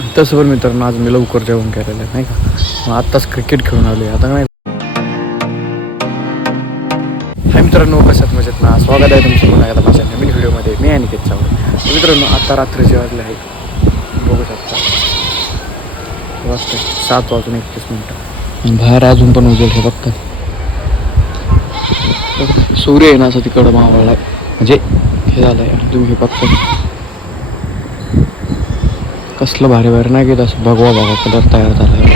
तसं पण मित्रांनो आज मी लवकर जेवण केलेलं आहे नाही का. मग आत्ताच क्रिकेट खेळून आलो आहे. आता नाही हाय मित्रांनो, कशात मजेत ना. स्वागत आहे तुमचं पुन्हा एकदा माझ्या नवीन व्हिडिओमध्ये. मी अनिकेत चव्हाण. मित्रांनो आता रात्रीचे वाजले आहे, बघू शकता वाजते 7:31. बाहेर अजून पण उजेड हे बघता. सूर्य आहे ना असं तिकडं मावळला आहे, म्हणजे हे झालं आहे. तुम्ही हे बघता कसलं भारी भारी नाही घेत असं भगवा भगवा कलर तयार झाला आहे.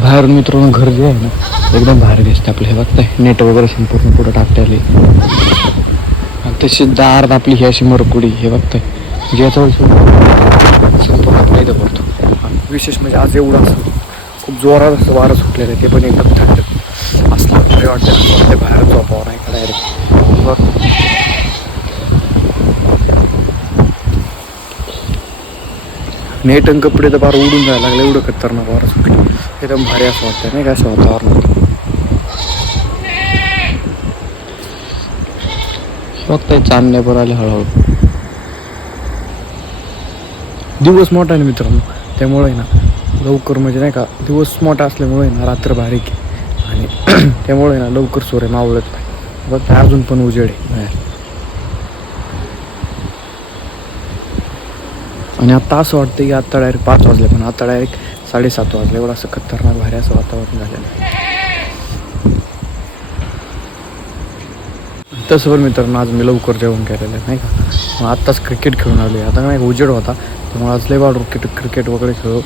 बाहेरून मित्रांनो घर जे आहे ना एकदम भारी दिसते आपलं. हे बघताय नेट वगैरे संपूर्ण पुढं टाकते आणि तशी दार आपली ही अशी मरकुडी हे बघताय ज्याच्यावर संपूर्ण आपल्या इथं पडतो. विशेष म्हणजे आज एवढं असं खूप जोरात असं वारं सुटलेलं आहे, ते पण एकदम थंड असलं तरी वाटतं बाहेर झोपावं नाही का डायरेक्ट. नेट आणि कपडे तर फार उडून जायला लागले, एवढं खतरनाक वारं सुटलं. एकदम भारी असं वाटतं नाही का असं वातावरण. बघताय चांदण्या पण आले हळूहळू. दिवस मोठा आहे मित्रांनो, त्यामुळे ना लवकर म्हणजे नाही का दिवस मोठा असल्यामुळे ना रात्र बारीक आहे आणि त्यामुळे ना लवकर सूर्य मावळत नाही. बघ अजून पण उजेड आहे बाहेर. आणि आता असं वाटतं की आता डायरेक्ट 5 वाजले, पण आता डायरेक्ट 7:30 वाजले. एवढं असं खतरनाक भारी असं वातावरण झालेलं आहे. तसं पण मित्रांनो आज मी लवकर जेवण केलेलं आहे नाही का. मग आत्ताच क्रिकेट खेळून आलो आहे. आता नाही उजेड होता त्यामुळे आज लय वाढ क्रिकेट वगैरे खेळू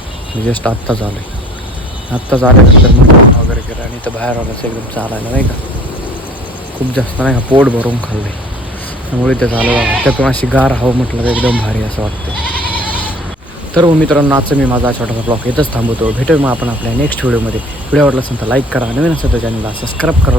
जस्ट आत्ताच आलो आहे. आत्ताच आल्यानंतर मग जेवण वगैरे केलं आणि इथं बाहेर आलं एकदम चालायला नाही का. खूप जास्त नाही का पोट भरून खाल्लं आहे, त्यामुळे ते झालं त्यातून अशी गार हवं म्हटलं तर एकदम भारी असं वाटतं. तर मित्रांनो आजचं मी माझा छोटासा ब्लॉग इथंच थांबवतो. भेटूया मग आपण आपल्या नेक्स्ट व्हिडिओमध्ये. व्हिडिओ आवडला असेल तर लाईक करा, नवीन असेल तर चॅनलला सबस्क्राईब करा.